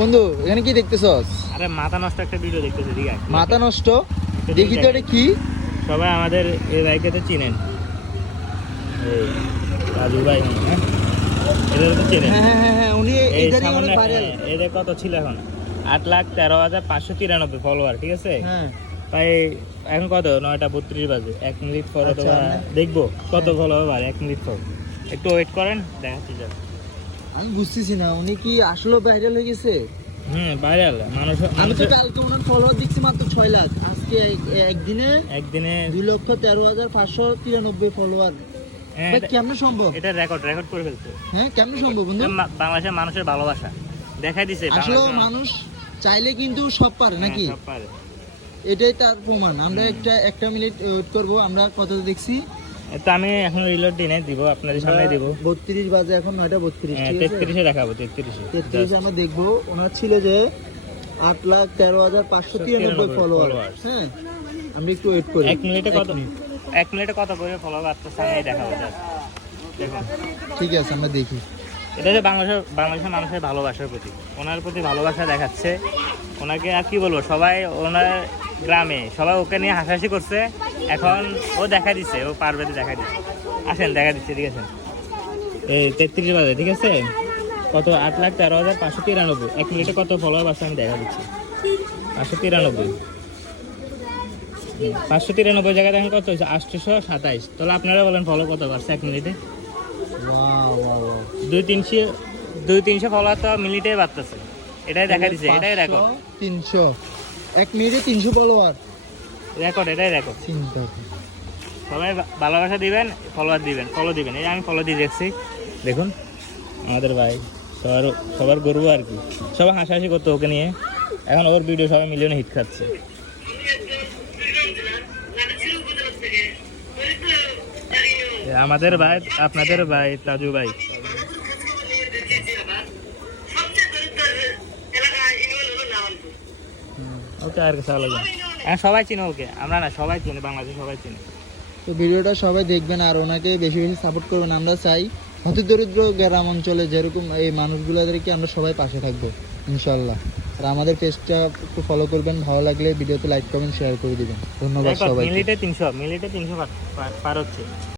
বন্ধু এখানে কি দেখতেছস? আরে মাথা নষ্ট একটা ভিডিও দেখতেছি। ঠিক আছে, মাথা নষ্ট? দেখি তো এটা কি। সবাই আমাদের এই ভাইকে তো চিনেন, এই রাজু ভাই। হ্যাঁ, এদের তো চিনেন। হ্যাঁ উনি এই এদারই সামান্য অনেক ভাইরাল। এদের কত ছিল এখন? 8,13,593 ফলোয়ার। ঠিক আছে, হ্যাঁ তাই এখন কত 9:32 বাজে। 1 মিনিট পর আচ্ছা, অথবা দেখবো কত ফলোয়ার বাড়ে। 1 মিনিট পর একটু ওয়েট করেন, দেখাচ্ছি। আমি বুঝতেছি না উনি কি আসলে ভাইরাল হয়ে গেছে। ভাইরাল মানুষ। আমি তো কালকে ওনার ফলোয়ার দেখছি মাত্র 6 লাখ, আজকে একদিনে 2,13,593 ফলোয়ার। কেমনে সম্ভব? এটা রেকর্ড করে ফেলছে। হ্যাঁ কেমনে সম্ভব বন্ধু? বাংলাদেশের মানুষের ভালোবাসা দেখাই দিছে। আসলে মানুষ চাইলে কিন্তু সব পারে নাকি? সব পারে, এটাই তার প্রমাণ। আমরা একটা মিনিট ওয়েট করবো। আমরা কত দেখছি? তো আমি এখন রিলোড দিনে দিব, আপনাদের সামনে দিব। 32 বাজে, এখন 9:32। 33-এ দেখাবো। 33 আমরা দেখবো। ওনার ছিল যে 8,13,593 ফলোয়ার। হ্যাঁ, আমি একটু ওয়েট করি। 1 মিনিটে কত করে ফলোয়ার আসতেছে আমি দেখাবো। দেখুন, ঠিক আছে, আমরা দেখি। এটা যে বাংলাদেশের মানুষের ভালোবাসার প্রতি, ওনার প্রতি ভালোবাসা দেখাচ্ছে। ওনাকে আর কি বলবো, সবাই ওনার গ্রামে সবাই ওকে নিয়ে হাসাহাসি করছে। এখন ও দেখা দিচ্ছে, ও পারবে দেখা দিচ্ছে। আসেন দেখা দিচ্ছে। ঠিক আছে, এই 33 বাজে। ঠিক আছে, কত? 8,13,593। 1 মিনিটে কত ফলোয়ার আছে আমি দেখা দিচ্ছি। 593 জায়গায় দেখেন কত হয়েছে? 827। তাহলে আপনারা বলেন ফলো কত বাড়ছে 1 মিনিটে? 200-300 ফলোয়ার তো মিনিটে বাড়তেছে। এটাই দেখা দিচ্ছে, এটাই রেকর্ড। 300 1 মিনিটে 300 ফলোয়ার রেকর্ড, এটাই রেকর্ড। চিন্তা। সবাই ভালোবাসা দিবেন, ফলোয়ার দিবেন, ফলো দিবেন। এই আমি ফলো দিয়ে দেখছি। দেখুন আমাদের ভাই, সবার গর্ব আর কি। সবাই হাসাহাসি করতো ওকে নিয়ে। এখন ওর ভিডিও সবাই মিলিয়নে হিট খাচ্ছে। আমাদের ভাই, আপনাদের ভাই তাজু ভাই। ওকে আর কিছু লাগবে। হ্যাঁ, সবাই চিনে ওকে, আমরা না, সবাই চিনে, বাংলাদেশে সবাই চিনে। তো ভিডিওটা সবাই দেখবেন আর ওনাকে বেশি বেশি সাপোর্ট করবেন। আমরা চাই অতি দরিদ্র গ্রাম অঞ্চলে যেরকম এই মানুষগুলোদেরকে আমরা সবাই পাশে থাকবো ইনশাল্লাহ। আর আমাদের পেজটা একটু ফলো করবেন, ভালো লাগলে ভিডিওতে লাইক কমেন্ট শেয়ার করে দিবেন। ধন্যবাদ সবাই। মিনিটে 300 পার হচ্ছে।